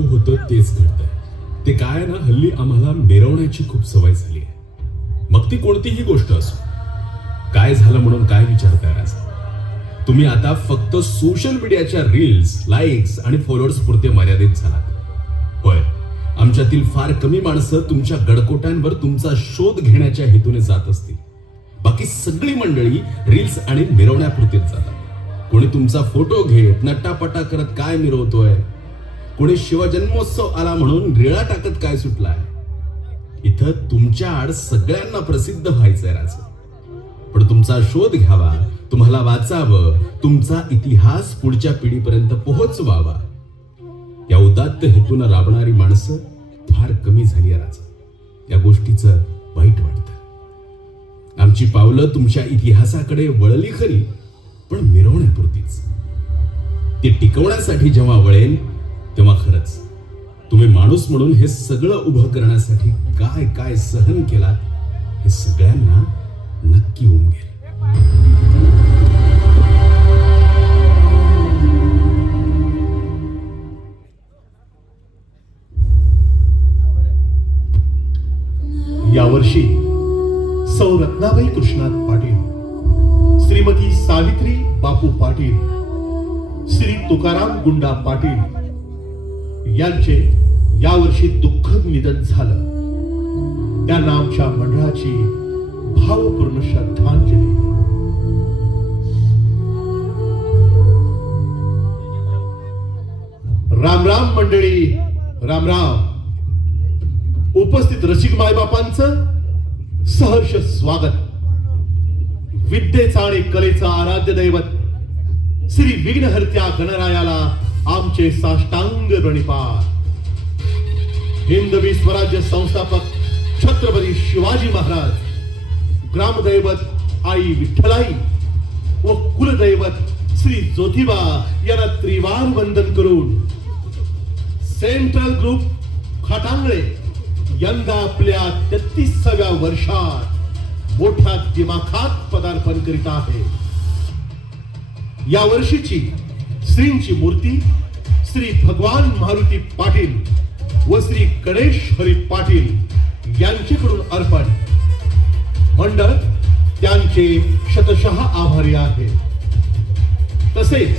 नको होतं तेच घडतंय. ते काय ना, हल्ली आम्हाला मिरवण्याची खूप सवय झाली आहे. मग ती कोणतीही गोष्ट असो. काय झालं म्हणून काय विचारताय राज? तुम्ही आता फक्त सोशल मीडियाच्या रील्स, लाईक्स आणि फॉलोअर्स पुरते मर्यादित झालात. होय, आमच्यातील फार कमी माणसं तुमच्या गडकोटांवर तुमचा शोध घेण्याच्या हेतूने जात असतील. बाकी सगळी मंडळी रील्स आणि मिरवण्यापुरतीच जातात. कोणी तुमचा फोटो घेत नट्टापट्टा करत काय मिरवतोय, कोणी शिवजन्मोत्सव आला म्हणून रिळा टाकत काय सुटलाय. इथं तुमच्या आड सगळ्यांना प्रसिद्ध व्हायचंय राज. पण तुमचा शोध घ्यावा, तुम्हाला वाचावं, तुमचा इतिहास पुढच्या पिढीपर्यंत पोहोचवावा, या उदात्त हेतून राबणारी माणसं फार कमी झाली आहे राज. या गोष्टीचं वाईट वाटतं. आमची पावलं तुमच्या इतिहासाकडे वळली खरी, पण मिरवण्यापुरतीच. ती टिकवण्यासाठी जेव्हा वळेल तेव्हा खरंच तुम्ही माणूस म्हणून हे सगळं उभं करण्यासाठी काय काय सहन केलात हे सगळ्यांना नक्की उमगेल. यावर्षी सौ रत्नाबाई कृष्णात पाटील, श्रीमती सावित्री बापू पाटील, श्री तुकाराम गुंडा पाटील यांचे यावर्षी दुःखद निधन झालं. त्यांना आमच्या मंडळाची भावपूर्ण श्रद्धांजली. राम राम मंडळी, राम राम. उपस्थित रसिक मायबापांचं सहर्ष स्वागत. विद्येचा आणि कलेचा आराध्य दैवत श्री विघ्नहर्त्या गणरायाला आमचे साष्टांग प्रणिपात. हिंदवी स्वराज्य संस्थापक छत्रपती शिवाजी महाराज, ग्रामदैवत आई विठ्ठलाई व कुलदैवत श्री ज्योतिबा यांना त्रिवार वंदन करून सेंट्रल ग्रुप खटांगळे यंदा आपल्या 33व्या वर्षात मोठ्या दिमाखात पदार्पण करीत आहे. या वर्षीची श्रींची मूर्ती श्री भगवान मारुती पाटील व श्री गणेश हरी पाटील यांच्याकडून अर्पण. मंडळ त्यांचे शतशः आभारी आहे. तसेच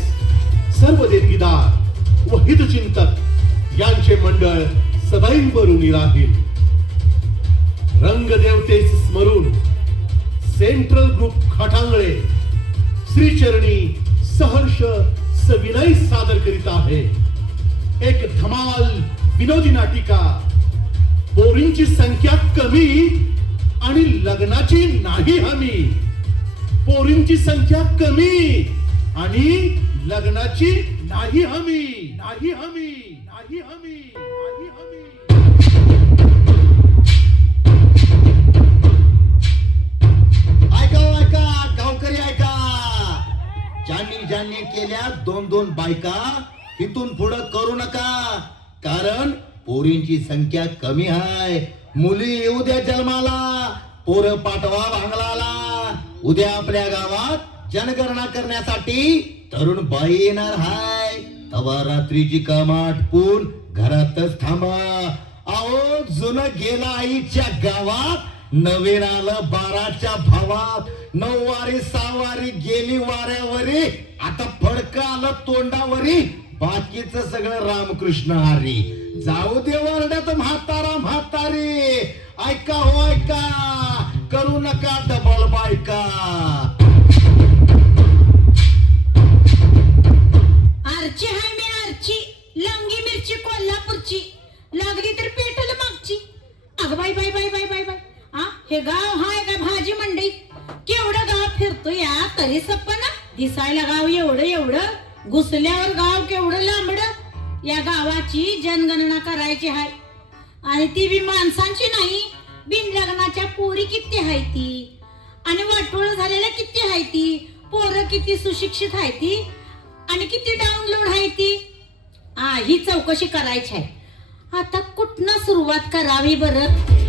सर्व देणगीदार व हितचिंतक यांचे मंडळ सदैव ऋणी राहील. रंगदेवतेस स्मरून सेंट्रल ग्रुप खटांगळे श्रीचरणी सहर्ष सविनय सादर करीत आहे एक धमाल विनोदी नाटिका. पोरींची संख्या कमी आणि लग्नाची नाही हमी. पोरींची संख्या कमी आणि लग्नाची नाही हमी. नाही हमी. नाही हमी. नाही हमी. ऐका ऐका गावकरी ऐका. ज्यांनी केल्या 2-2 बायका इथून पुढे करू नका. कारण पोरींची संख्या कमी आहे. मुली येऊ द्या जन्माला. पोरं पाठवा भांगलाला. उद्या आपल्या गावात जनगणना करण्यासाठी तरुण बाई येणार हाय. तवा रात्रीची काम आटपून घरातच थांबा. अहो जुनं गेला आईच्या गावात, नवीन आलं 12च्या भावात. 9 वारी 6 वारी गेली वाऱ्यावरी, आता फडकं आलं तोंडावरी. बाकीच सगळं रामकृष्ण हरी. जाऊ दे वरड्यात म्हातारा म्हातारी. ऐका हो ऐका, करू नका डबल बायका. आरची हाय मी आरची, लंगी मिरची कोल्हापूरची, लागली तर पेटल मागची. अगं बाई बाई बाई बाई बाई बाई, हे गाव हाय का भाजी मंडई? केवढं गाव फिरतो या तरी सप्पना. दिसायला गाव एवढं एवढं, घुसल्यावर गाव केवढं लांबड. या गावाची जनगणना करायची हाय, आणि ती बी माणसांची नाही. बिन लग्नाच्या पोरी किती हाय ती, आणि वाटोळ झालेल्या किती हाय ती. पोरं किती सुशिक्षित हाय ती, आणि किती डाउनलोड हाय ती. ही चौकशी करायची आहे. आता कुठनं सुरुवात करावी बरं?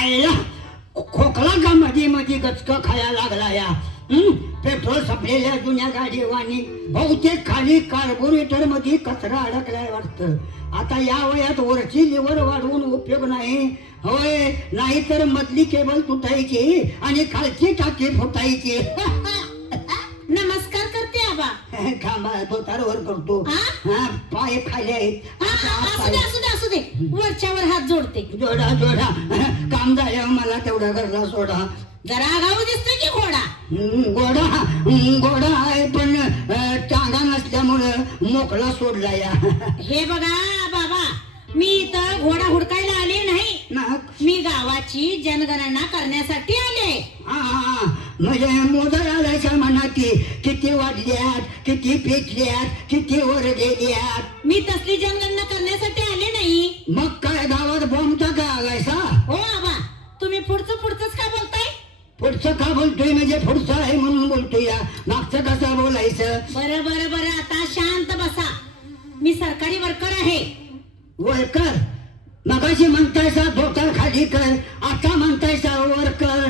आयला खोकला का मध्ये मध्ये गचक खायला लागला या पेट्रोल संपलेल्या जुन्या गाडीवानी बहुतेक खाली कार्बोरेटर मध्ये कचरा अडकलाय वाटतं. आता या वयात वरची लिव्हर वाढवून उपयोग नाही होय, नाहीतर मधली केबल तुटायची आणि खालची टाकी फुटायची. नमस्कार करते आबा. थांबा धोतारवर करतो. हा? हा पाय खाली आहेत. असू दे असू दे असू दे, वरच्यावर हात जोडते. जोडा जोडा काम झाल्यावर मला तेवढा घरला सोडा. जरा आगाऊ दिसतोय की घोडा. गोडा आहे पण टांगा नसल्यामुळं मोकळा सोडला या. हे बघा बाबा, मी इथं घोडा हुडकायला आले नाही, मी गावाची जनगणना करण्यासाठी आले. म्हणजे मोदर आलायच्या मनात किती वाढल्यात, किती पेटल्यात, किती वर गेल्यात. मी तसली जनगणना करण्यासाठी आले नाही. मग काय गावात बॉम्बचा का आलायचा? हो आबा, तुम्ही पुढचंच का बोलताय? पुढचं का बोलतोय म्हणजे पुढचं आहे म्हणून बोलतोय या. मागचं कसं बोलायचं? बरं बरं बरं, आता शांत बसा. मी सरकारी वर्कर आहे. वर्कर? मगाशी म्हणतायसा धोतर खाली कर, आता म्हणतायसा वर्कर.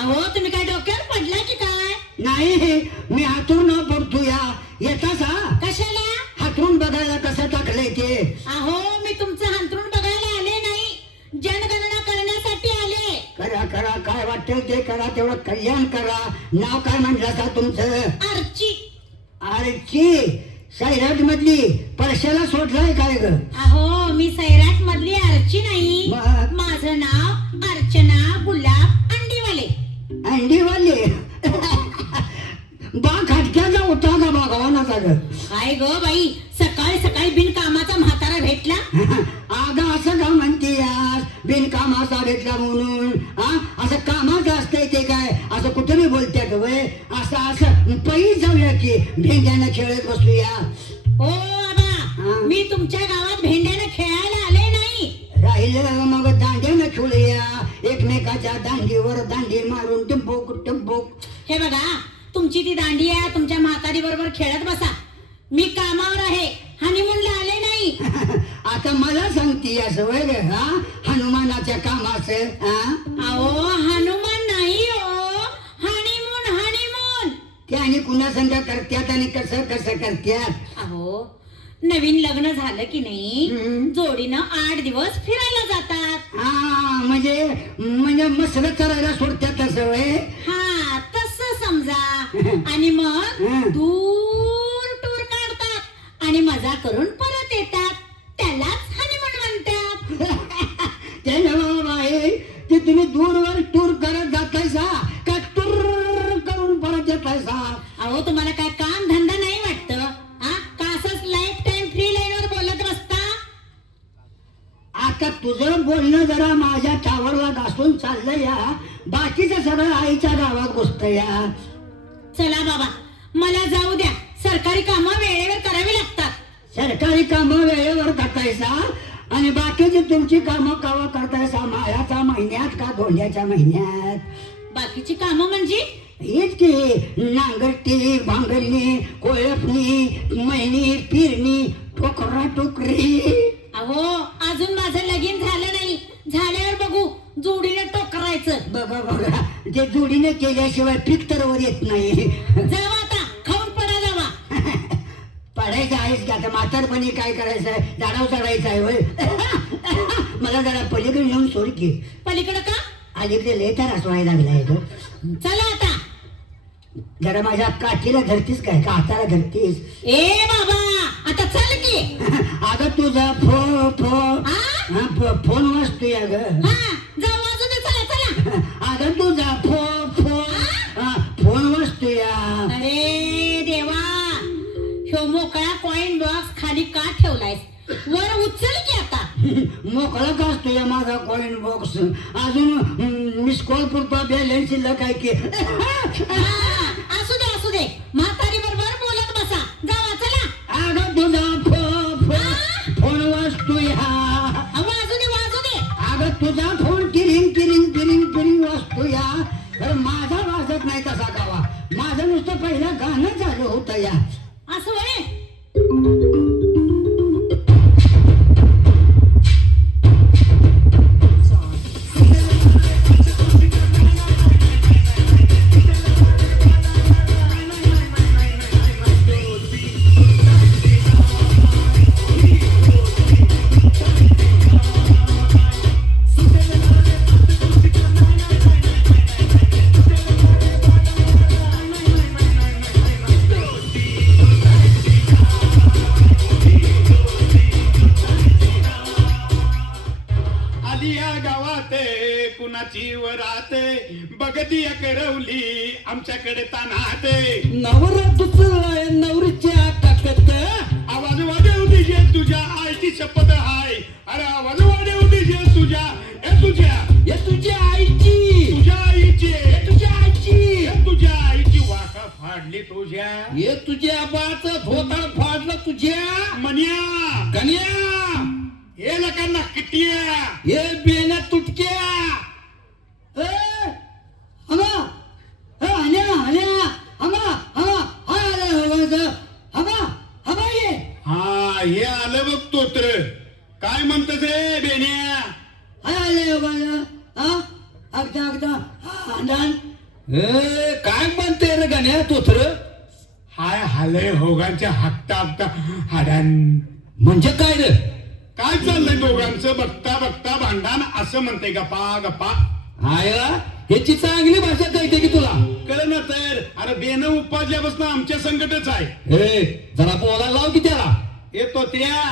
अहो तुम्ही काय डोक्यावर पडला की काय? नाही, मी हातून पडतो या. येतासा कशाला? हातून बघायला कसं टाकलंय ते. अहो मी तुमचं हंतरून बघायला आले नाही, जनगणना करण्यासाठी आले. करा करा, काय वाटेल ते करा, तेवढं कल्याण करा. नाव काय म्हटलं तुमचं? आर्ची. आरची? सैराट मधली परशाला सोडलाय काय ग? अहो मी सैराट मधली आर्ची नाही, मग? माझं नाव अर्चना गुलाब अंडीवाले. अंडीवाले? बा खटक्याचा होता का भगवानाचा ग? काय ग बाई, सकाळी सकाळी बिनकामाचा म्हातारा भेटला. आगा असं का म्हणते यार, बिनकामाचा भेटला म्हणून? असं कामाचं असतंय ते काय? असं कुठे मी बोलते ग वय? असं पै जाऊया की भेंड्यानं खेळत बसूया. ओ आबा, मी तुमच्या गावात भेंड्यानं खेळायला आले नाही. राहिलं मग दांड्यानं खेळूया, एकमेकाच्या दांडीवर दांडी मारून टिंबोक टिंबोक. हे बघा, तुमची ती दांडी आहे, तुमच्या म्हातारी बरोबर खेळत बसा. मी कामावर आहे, हनीमूनला आले नाही. आता मला सांगती असं वय ग? हनुमानाच्या कामाचं. अहो हनुमान नाही हो, हनीमून हनीमून. ते आणि कुणा संग करत्यात आणि कसं कसं करत्यात? अहो नवीन लग्न झालं की नाही, जोडीनं 8 दिवस फिरायला जातात. म्हणजे मसर चरायला सोडत्यात तसं वय? हा तसं समजा. आणि मग दूर टूर काढतात आणि मजा करून परत येतात, त्यालाच हनीमून म्हणतात. ते नव्हे, ते तुम्ही दूरवर टूर करत जातायसा का टूर करून परत येतायसा? अहो तुम्हाला काय काम धंदा नाही वाटतं? का असंच लाईफ टाइम फ्री लाईनवर बोलत बसता? आता तुझं बोलणं जरा माझ्या टावरला घासून चाललंय या. बाकीचं सगळं आईच्या गावात घुसतं या. चला बाबा, मला जाऊ द्या. सरकारी कामं वेळेवर करावी लागतात. सरकारी कामं वेळेवर करतायसा आणि बाकीची तुमची कामं कवा करतायसा? मायाच्या महिन्यात का धोंड्याच्या महिन्यात? बाकीची कामं म्हणजे? हेच की नांगरटी, भांगरणी, कोळपणी, मळणी, पिरणी, टोकरा टोकरी. अहो अजून माझं लगीन झालं नाही, झाल्यावर बघू जोडीने टोकरायचं. बघा बघा, ते जोडीने केल्याशिवाय पीक तर वर येत नाही. जावा आता, खाऊन पडा जावा. पडायचं आहेस की आता म्हातारपणी काय करायचं आहे? झाडावर चढायचं आहे होय? मला जरा पलीकडे नेऊन सोड की. पलीकडं का? अलीकडे लय तर असवायला लागलाय ग. चला आता. जरा माझ्या काठीला धरतीस काय का हाताला धरतीस? ए बाबा आता चल की. अगं तुझा फोन वाजतोय ग. जाऊ वाजू दे, चला चला. अगं तुझा फोन वाजतोय. अरे देवा, ह्यो मोकळा कॉइन बॉक्स खाली का ठेवलायस? वर उचल की आता. मोकळा का असतोय माझा कॉइन बॉक्स? अजून मिस कॉल पुरता बॅलन्स शिल्लक आहे की. असू दे, म्हातारी बरोबर बोलत बसा. जावा चला. अगं तुझा फोन वाजतोय. वाजू दे. अगं तुझा फोन टिरिंग टिरिंग टिरिंग टिरिंग वाजतोय. तर माझा वाजत नाही तसा गावा. माझं नुसतं पहिलं गाणं चालू होतं या. असं वय. कुणाची वराते बघती करवली आमच्याकडे तानाते नवरा दुसरा नवरीच्या टाकत आवाज वाढव दीजे तुझ्या आईची शपथ हाय अरे आवाज वाढव दीजे तुझ्या ये तुझ्या आईची तुझ्या आईची तुझ्या आईची तुझ्या आईची वाका फाडली तुझ्या ये तुझ्या आबाचं धोताळ फाडलं तुझ्या मन्या गण्या हे लोकांना किटिया ये बेना तुटक्या हमा हल्या हल्या हमा हमा हमा हमा ये हा हे आलं बघ तोत्र काय म्हणतस रे बेण्या आले अगदा काय म्हणते रे गाण्या तोत्र हाय हाले होगांच्या हक्ता हक्ता हाडान म्हणजे काय रे काय चाललंय दोघांचं बघता बघता भांडण असं म्हणते गप्पा गप्पा आयला याची चांगली भाषा कळते की तुला कळ ना तर अरे बेन उपाजल्यापासून आमच्या संकटच आहे ए जरा बोलायला लाव की त्याला येतो त्या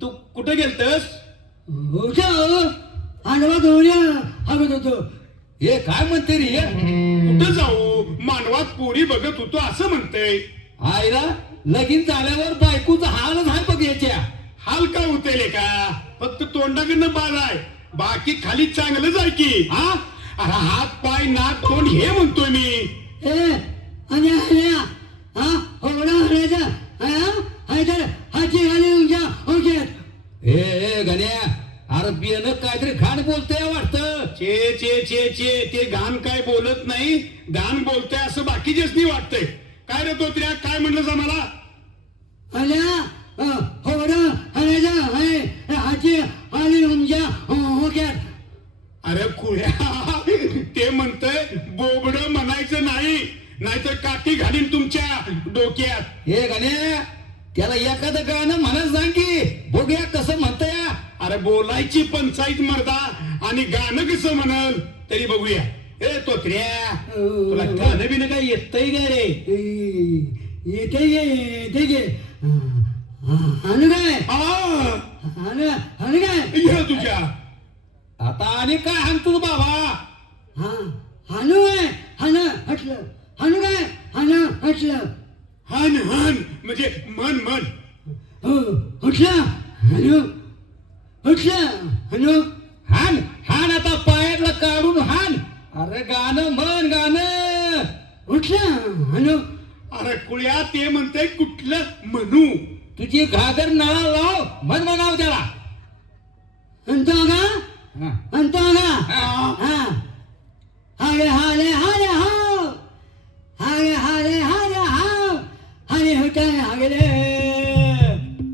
तू कुठे गेलतस हे काय म्हणते रे कुठं जाऊ मानवात पोरी बघत होतो असं म्हणतय आईला लगीन झाल्यावर बायकोचा हालच आहे बघ याच्या हाल काय होते का फक्त तोंडाकडनं बाल आहे बाकी खाली चांगलंच आहे की हा अरे हात पाय नाक तोंड हे म्हणतोय मी ए गण्या अरे बियाणं काहीतरी घाण बोलतोय वाटतं चे चे चे चे ते घाण काय बोलत नाही घाण बोलतोय असं बाकीचेच नाही वाटतंय काय रे तो त्या काय म्हणलं आम्हाला अरे खुळ्या ते म्हणतंय बोबड म्हणायचं नाही नाहीतर काठी घालीन तुमच्या डोक्यात हे गण्या त्याला एखादं गाणं म्हणा सांग की बघूया कसं म्हणतोय अरे बोलायची पंचायत मर्दा आणि गाणं कसं म्हणल तरी बघूया ए तोत्र्या तुला गाणं बिन काय येतंय का रे येते ये तुझ्या आता आणि काय हाणतो बाबा हानू आहे हटलं हन हन म्हणजे मन मन हान हान आता पायातला काढून हान अरे गाणं म्हण गाणं अरे कुळ्या ते म्हणते कुठलं म्हणू तुझी घागर नळा लाव म्हण म्हणाव त्याला म्हणतो का हाले हाले हाले हाव हाले हाले हाले हाव हाले होताय हागले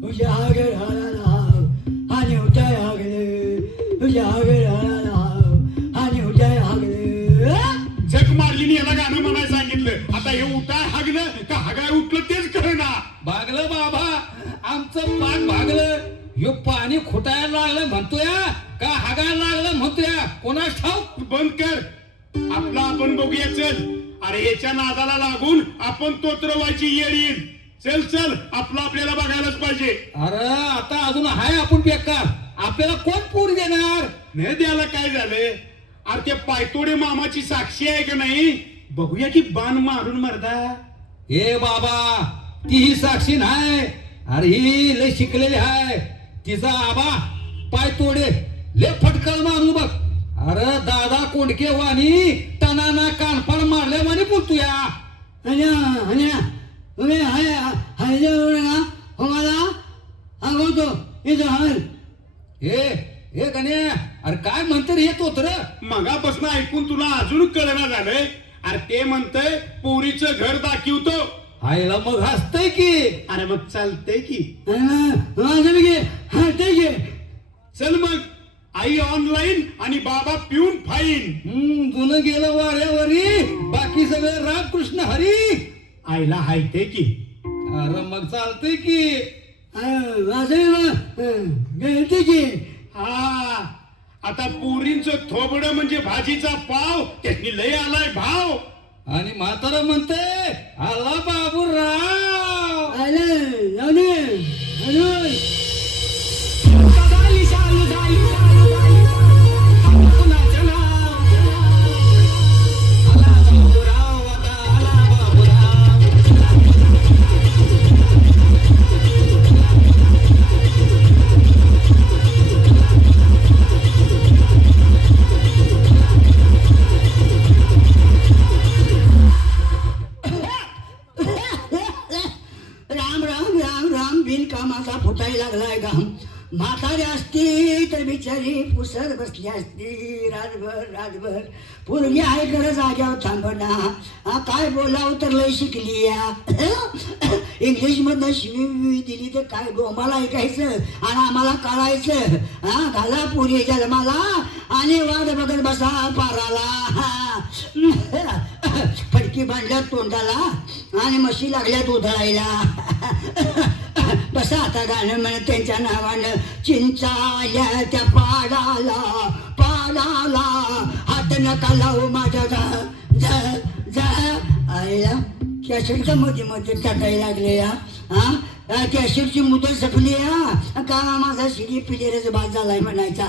तुझ्या हागर हाला हाव हाले होताय हागले तुझ्या हागर हाला हाव हाले होताय हागले झक मारली याला गाणं म्हणायला सांगितलं आता हे उठाय हागलं का हागाय उठलं तेच करेना भागलं बाबा आमचं पान भागलं ह्यो पाणी खुटायला लागलं म्हणतोय का हागायला लागलं म्हणतोय कोणास ठाऊक बंद कर आपला आपण बघूया चल अरे याच्या नादाला लागून आपण तोत्र व्हायची येळ येईल चल चल आपलं आपल्याला बघायलाच पाहिजे अरे आता अजून हाय आपण बेकार आपल्याला कोण पोरी देणार नाही द्यायला काय झालंय अरे त्या पायतोडे मामाची साक्षी आहे का नाही बघूया की बाण मारून मरदा ए बाबा ती ही साक्षी नाही अरे ही लय शिकलेली आहे तिचा आबा पाय तोडे ले फटकल मारू बघ अरे दादा कोंडके वाणी टनाना कानपण मारले म्हणे बोलतो या ए गण्या अरे काय म्हणते रे तो तर मगापासून ऐकून तुला अजून कळना झालंय अरे ते म्हणतंय पोरीचं घर दाखवतो आईला मग हसतय की अरे मग चालतंय की हसतय की चल मग आई ऑनलाईन आणि बाबा पिऊन फाईन जुनं गेलं वाऱ्यावरी बाकी सगळं रामकृष्ण हरी आईला हायते की अरे मग चालतंय की गेलते की हा आता पोरींचं थोबड म्हणजे भाजीचा पाव त्यानी लय आलाय भाव आणि म्हातारा म्हणते आला बाबूराव आले का म्हातारी असती तर बिचारी पुसत बसली असती रातभर पोरगी आहे खरं जाग्यावर थांबना काय बोलावं तर लय शिकली या इंग्लिश मधनं शिवी दिली तर काय डोमाला ऐकायचं आणि आम्हाला कळायचं घाला पुरी जन्माला आणि वाट बघत बसा पाराला फडकी बांधल्या तोंडाला आणि म्हशी लागल्यात उधळायला बसा आता गाणं म्हणत त्यांच्या नावानं चिंचा आल्या त्या पाडाला हात नका लावू माझ्या जा आईला कॅसेटच्या मध्ये टाकायला लागले या कॅसेटची मुदत संपली का माझा शिडी पिलेरच बाद झालाय म्हणायचा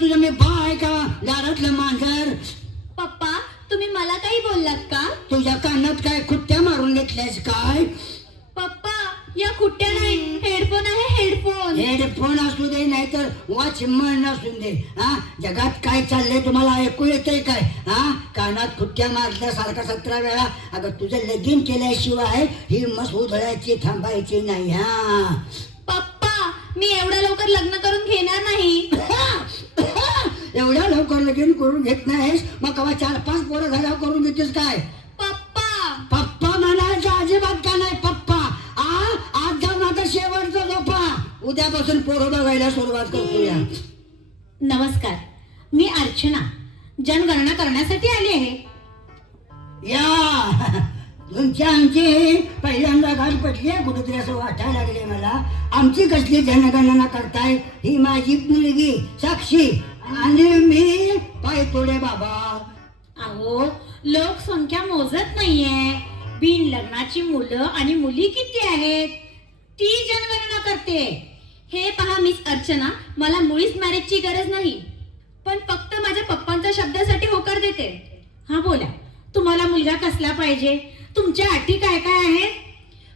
तुझं मी बाय का दारातलं मांजर पप्पा तुम्ही मला काही बोललात का? तुझ्या कानात काय खुट्ट्या मारून घेतल्यास काय? पप्पा या खुट्ट्या नाही हेडफोन आहे हेडफोन असू दे नाहीतर वॉचमन असू दे जगात काय चाललंय तुम्हाला ऐकू येतंय काय कानात खुट्ट्या मारल्यासारखा 17 वेळा अगं तुझं लगीन केल्याशिवाय ही मस उधळायची थांबायची नाही पप्पा मी एवढ्या लवकर लग्न करून घेणार नाही एवढ्या लवकर लगीन करून घेत नाहीस मग कवा 4-5 पोरं झाल्यावर करून घेतेस काय? पप्पा म्हणायचं अजिबात का नाही पप्पा आज जाऊन आता शेवटचं झोपा उद्यापासून पोरं बघायला सुरुवात करतो या नमस्कार मी अर्चना जनगणना करण्यासाठी आली आहे या तुमच्या आमची पहिल्यांदा गाठ पडली आहे कुठेतरी असं वाटायला लागले मला आमची कसली जनगणना करताय ही माझी मुलगी साक्षी आणि मी पाय तोडे बाबा अहो लोकसंख्या मोजत नाहीये बिन लग्नाची मुलं आणि मुली किती आहेत ती जनगणना करते हे पहा मिस अर्चना मला मुळीच मॅरेजची गरज नाही पण फक्त माझ्या पप्पांच्या शब्दासाठी होकार देते हा बोला तुम्हाला मुलगा कसला पाहिजे तुमच्या अटी काय काय आहेत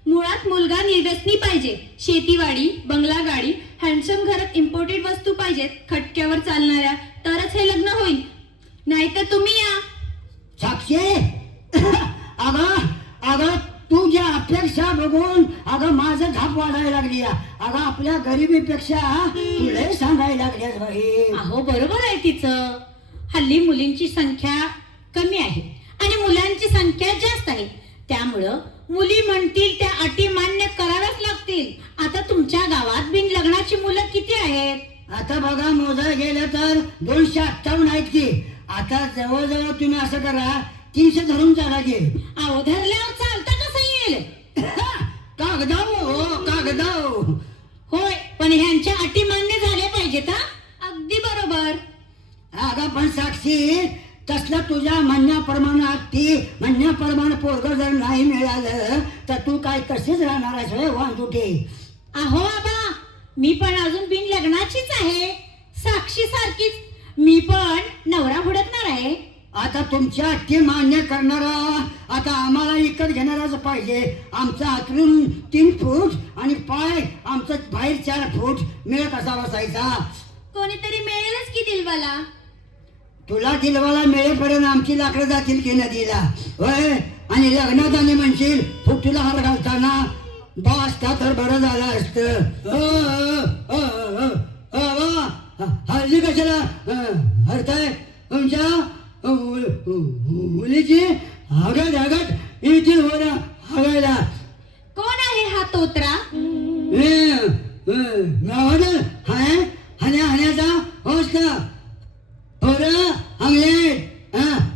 मुळात मुलगा निर्व्यसनी पाहिजे शेतीवाडी बंगला गाडी हँडसम घरात इम्पोर्टेड वस्तू पाहिजेत खटक्यावर चालणाऱ्या तरच हे लग्न होईल नाहीतर तुम्ही या साक्षी अगं तुझ्या अपेक्षा बघून अगं माझं धाप वाढायला लागली अगं आपल्या गरिबीपेक्षा तुला सांगायला लागल्यास बाई अहो बरोबर आहे तिचं हल्ली मुलींची संख्या कमी आहे आणि मुलांची संख्या जास्त आहे त्यामुळं मुली म्हणतील त्या अटी मान्य कराव्याच लागतील आता तुमच्या गावात बिन लग्नाची मुलं किती आहेत आता बघा मोजा गेलं तर 258 आहेत की आता जवळजवळ तुम्ही असं करा 300 धरून चाला की अहो धरल्यावर चालता कसं येईल कागदाव होय पण ह्यांच्या अटी मान्य झाल्या पाहिजेत अगदी बरोबर अगं पण साक्षी तसलं तुझ्या म्हणण्याप्रमाणे पोरग जर नाही मिळालं तर तू काय तशीच राहणार आहेस वांजुटे अहो आबा मी पण अजून बिन लग्नाचीच आहे साक्षी सारखीच मी पण नवरा हुडकणार आहे आता तुमच्या अटी मान्य करणारा आता आम्हाला विकत घेणाराच पाहिजे आमचा आतून 3 फूट आणि पाय आमचं बाहेर 4 फूट मेळ कसा बसायचा कोणीतरी मिळेलच की दिलवाला तुला दिलवाला मिळेपर्यंत आमची लाकडं जातील की नदीला होय आणि लग्नात आणि म्हणशील फुटीला हार घालताना बासता तर बरं झालं असतं हल्ली कशाला हरताय तुमच्या मुलीची हगट येतील हो ना हगायला कोण आहे हा तोत्रा गावानं हाय हाण्याचा होस का अंगलेट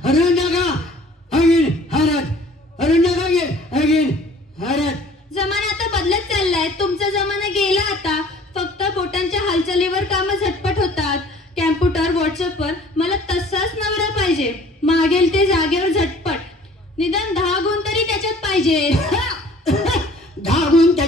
हरण टाका हरण टाका हरत जमाना आता बदलत चाललाय तुमचा जमाना गेला आता फक्त बोटांच्या हालचालीवर कामं झटपट होतात कॅम्प्युटर व्हॉट्सअपवर मला तसाच नवरा पाहिजे मागेल ते जागेवर झटपट निदान 10 गुण तरी त्याच्यात पाहिजे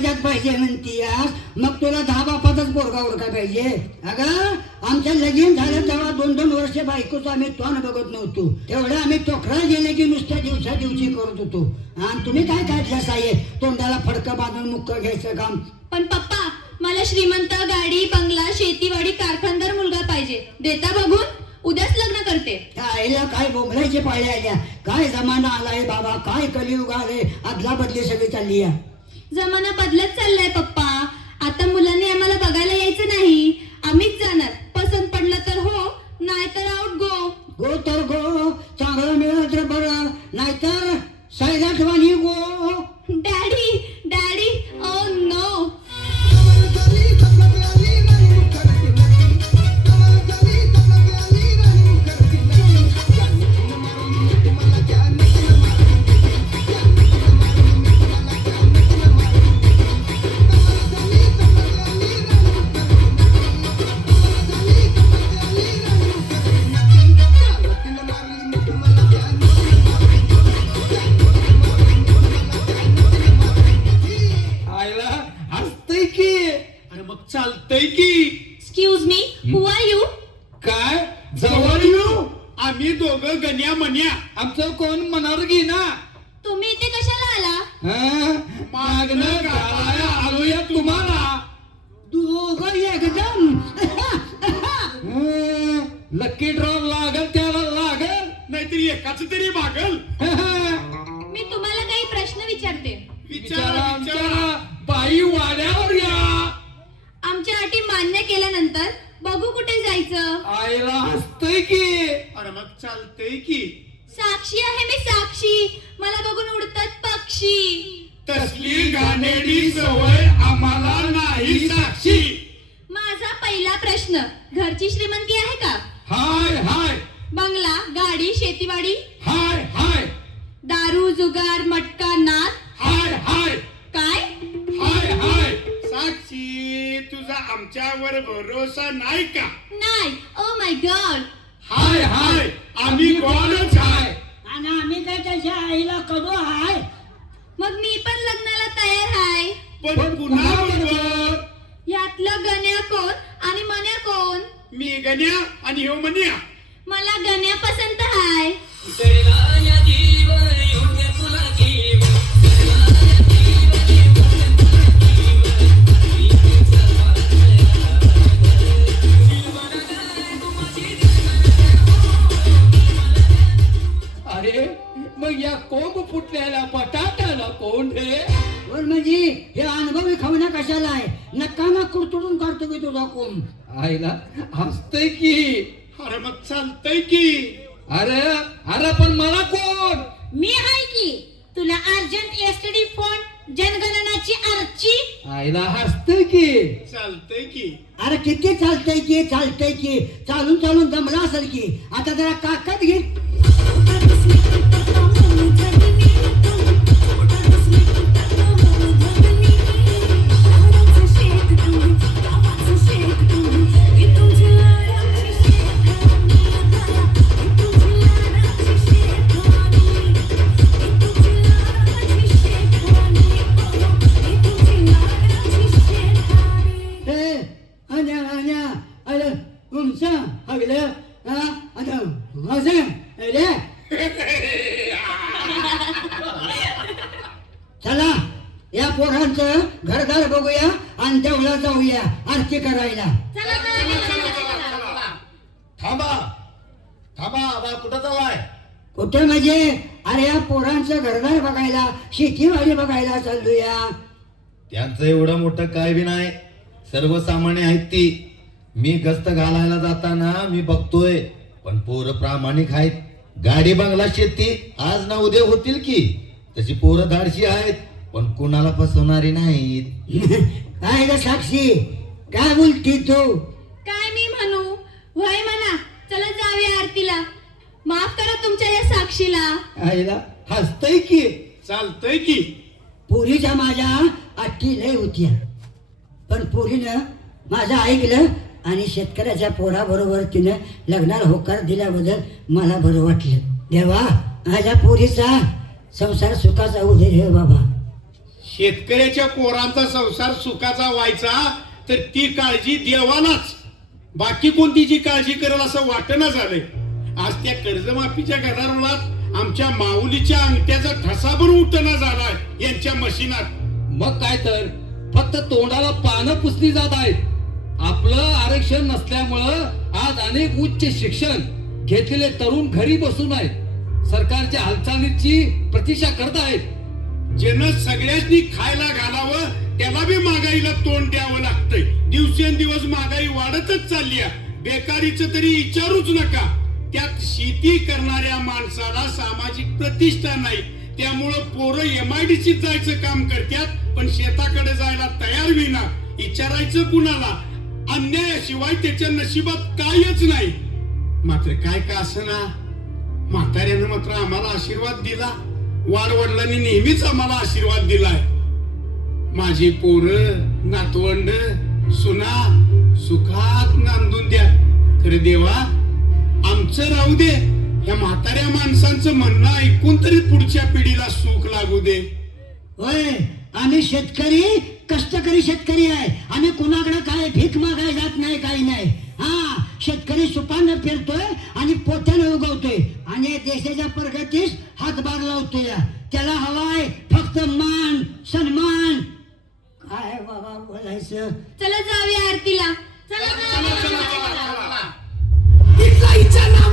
दर्जात पाहिजे म्हणतीयास मग तुला 10 बापाचाच पोरगा उरका पाहिजे. अगं आमच्या लगीन झालं तेव्हा 2-2 वर्ष बायकोचं आम्ही तोंड बघत नव्हतो. तेवढं आम्ही तोखरा गेले की नुसत्या दिवशी करत होतो. आणि तुम्ही काय काढलं साये तोंडाला फडकं बांधून मुक्क घ्यायचं काम. पण पप्पा मला श्रीमंत, गाडी, बंगला, शेतीवाडी, कारखानदार मुलगा पाहिजे. देता बघून उद्याच लग्न करते. आईला काय बोंबलायचे पाळी आल्या. काय जमाना आलाय बाबा, काय कलियुग आले. आदला बदली सगळी चालली आहे. जमाना बदलत चाललाय पप्पा. आता मुलांनी आम्हाला बघायला यायचं नाही, आम्हीच जाणार. पसंत पडलं तर हो, नाहीतर आउट गो. गो तर गो, चांगलं मिळालं तर बरं, नाहीतर सैराटवाणी गो. Daddy daddy oh no. आईला हसतय की. अरे मग चालतंय की. Excuse me, who are you? काय जवळ येऊ? आम्ही दोघं गण्या मन्या. आमचं कोण मनावर घे ना. तुम्ही इथे कशाला आला? मागणं घालाया आलोया तुम्हाला. दोघं एकदम लकी ड्रॉ लागल त्याला लागल, नाहीतरी एकाच तरी मागल. मी तुम्हाला काही प्रश्न विचारते. विचारा विचारा. बाई वाड्यावर या. आमच्या अटी मान्य केल्यानंतर बघू कुठे जायचं. आईला हसतय की. अरे मग चालतंय की. साक्षी आहे मी, साक्षी. मला बघून उडतात पक्षी. तसली घाणेरडी सवय आम्हाला नाही साक्षी. माझा पहिला प्रश्न, घरची श्रीमंती आहे का? हाय हाय बंगला, गाडी, शेतीवाडी? हाय हाय दारू, जुगार, मटका, नाद? हाय हाय काय? हाय हाय. साक्षी तुझा आमच्यावर भरोसा नाही का? नाही. Oh my God. हाय हाय आम्ही कोणच हाय. आणि आम्ही काय त्याच्या आईला कडू आहे. मग मी पण लग्नाला तयार आहे. पण पुन्हा बरोबर. यातलं गण्या कोण आणि मन्या कोण? मी गण्या आणि ह्यो मन्या. मला गण्या पसंत आहे. अरे मग या कोंब फुटलेल्या बटाट्याला कोण रे? पण म्हणजे हे अनुभवी खवण्या कशाला आहे. नक्काना कुरतुडून काढतो की तुझा कोंब. आईला हसतय की. अरे मग चालतंय की. अरे अरे पण मला कोण? मी आहे की. तुला अर्जंट एसटीडी फोन जनगणनाची अर्ची. आईला हसतय की. चालतंय की. अरे किती चालतंय की चालून चालून दमला असेल की. आता जरा काकत घे. चला या पोरांचं घरदार बघूया आणि देवळात जाऊया आरती करायला. थांबा थांबा बा कुठं चाललाय? कुठे म्हणजे अरे या पोरांचं घरदार बघायला, शेतीवाडी बघायला चालूया. त्यांचं एवढं मोठं काय बी नाही, सर्वसामान्य आहेत ती. मी गस्त घालायला जाताना मी बघतोय, पण पोरं प्रामाणिक आहेत. गाडी बंगला शेती आज ना उद्या होतील की. तशी पोरं धाडशी आहेत, पण कुणाला फसवणारी नाहीत. काय ग साक्षी, काय बोलती तू? काय मी म्हणू? वय म्हणा. चला जाऊया आरतीला. माफ करा तुमच्या या साक्षीला. आईला हसतय की. चालतंय की. पोरीच्या माझ्या अट्टी लय होत्या, पण पोरीनं माझं ऐकलं आणि शेतकऱ्याच्या पोराबरोबर तिनं लग्नाला होकार दिल्याबद्दल मला बरं वाटलं. देवा माझ्या पोरीचा संसार सुखाचा होऊ दे रे बाबा. शेतकऱ्याच्या पोरांचा संसार सुखाचा व्हायचा तर ती काळजी देवालाच, बाकी कोणती जी काळजी करेल असं वाटणं झालंय. आज त्या कर्जमाफीच्या गदारोळात आमच्या माऊलीच्या अंगठ्याचा ठसाभर उठणा झालाय यांच्या मशिनात. मग काय तर फक्त तोंडाला पानं पुसली जात आहेत. आपलं आरक्षण नसल्यामुळं आज अनेक उच्च शिक्षण घेतलेले तरुण घरी बसून आहेत. सरकारच्या हालचालीची प्रतीक्षा करत आहेत. ज्यानं सगळ्यांनी खायला घालावं त्याला बी महागाईला तोंड द्यावं लागतंय. दिवसेंदिवस महागाई वाढतच चालली आहे. बेकारीचं तरी विचारूच नका. त्यात शेती करणाऱ्या माणसाला सामाजिक प्रतिष्ठा नाही, त्यामुळं पोरं MIDC जायचं काम करतात पण शेताकडे जायला तयार विना. विचारायचं कुणाला? अन्यायाशिवाय त्याच्या नशिबात काहीच नाही. मात्र काय का असना, म्हाताऱ्यानं मात्र आम्हाला आशीर्वाद दिला. वाडवडिलांनी नेहमीच आम्हाला आशीर्वाद दिलाय. माझी पोरं नातवंड सुना सुखात नांदून द्या. खरं देवा आमचं राहू दे. या म्हाताऱ्या माणसांचं म्हणणं ऐकून तरी पुढच्या पिढीला सुख लागू दे. होय, आम्ही शेतकरी, कष्टकरी शेतकरी आहे. आम्ही कुणाकडे काय भीक मागाय जात नाही, काही नाही. हा, शेतकरी सुपानं फिरतोय आणि पोत्यानं उगवतोय आणि देशाच्या प्रगतीस हातभार लावतोय. त्याला हवाय फक्त मान सन्मान. काय बाबा बोलायचं. चला जाऊया आरतीला. चला, चला, चला, चला.